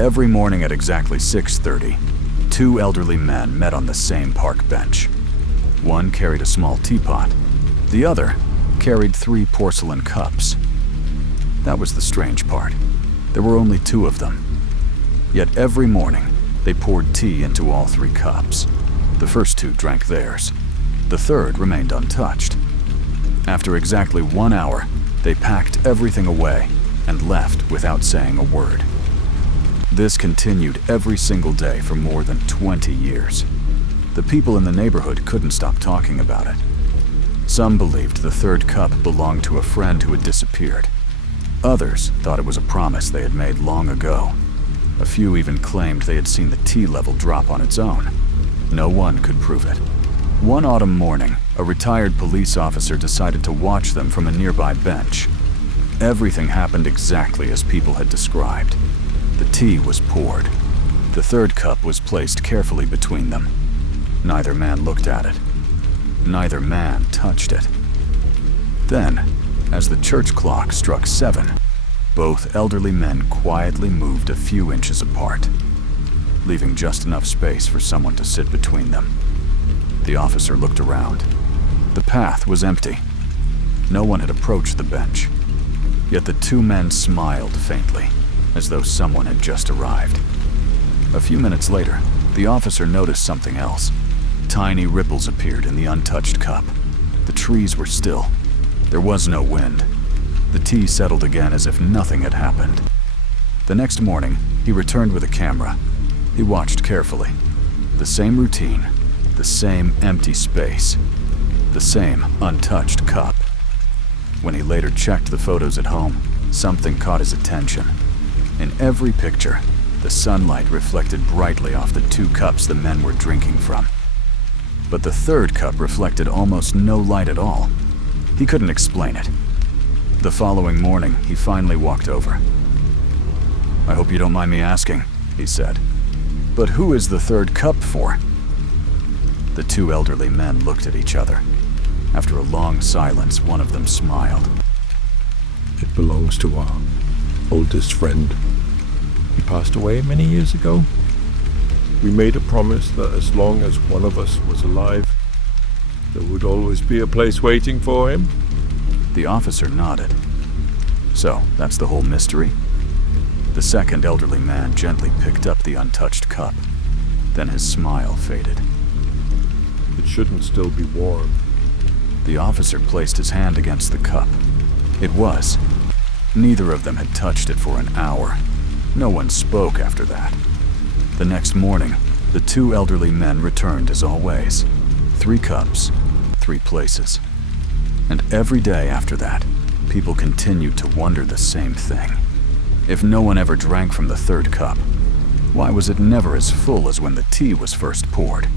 Every morning at exactly 6:30, two elderly men met on the same park bench. One carried a small teapot. The other carried 3 porcelain cups. That was the strange part. There were only 2 of them. Yet every morning, they poured tea into all 3 cups. The first 2 drank theirs. The third remained untouched. After exactly 1 hour, they packed everything away and left without saying a word. This continued every single day for more than 20 years. The people in the neighborhood couldn't stop talking about it. Some believed the third cup belonged to a friend who had disappeared. Others thought it was a promise they had made long ago. A few even claimed they had seen the tea level drop on its own. No one could prove it. One autumn morning, a retired police officer decided to watch them from a nearby bench. Everything happened exactly as people had described. The tea was poured. The third cup was placed carefully between them. Neither man looked at it. Neither man touched it. Then, as the church clock struck 7, both elderly men quietly moved a few inches apart, leaving just enough space for someone to sit between them. The officer looked around. The path was empty. No one had approached the bench. Yet the 2 men smiled faintly, as though someone had just arrived. A few minutes later, the officer noticed something else. Tiny ripples appeared in the untouched cup. The trees were still. There was no wind. The tea settled again as if nothing had happened. The next morning, he returned with a camera. He watched carefully. The same routine, the same empty space, the same untouched cup. When he later checked the photos at home, something caught his attention. In every picture, the sunlight reflected brightly off the 2 cups the men were drinking from. But the third cup reflected almost no light at all. He couldn't explain it. The following morning, he finally walked over. "I hope you don't mind me asking," he said, "but who is the third cup for?" The 2 elderly men looked at each other. After a long silence, one of them smiled. "It belongs to our oldest friend. He passed away many years ago. We made a promise that as long as one of us was alive, there would always be a place waiting for him." The officer nodded. "So, that's the whole mystery?" The second elderly man gently picked up the untouched cup. Then his smile faded. "It shouldn't still be warm." The officer placed his hand against the cup. It was. Neither of them had touched it for an hour. No one spoke after that. The next morning, the 2 elderly men returned as always. 3 cups, 3 places. And every day after that, people continued to wonder the same thing. If no one ever drank from the third cup, why was it never as full as when the tea was first poured?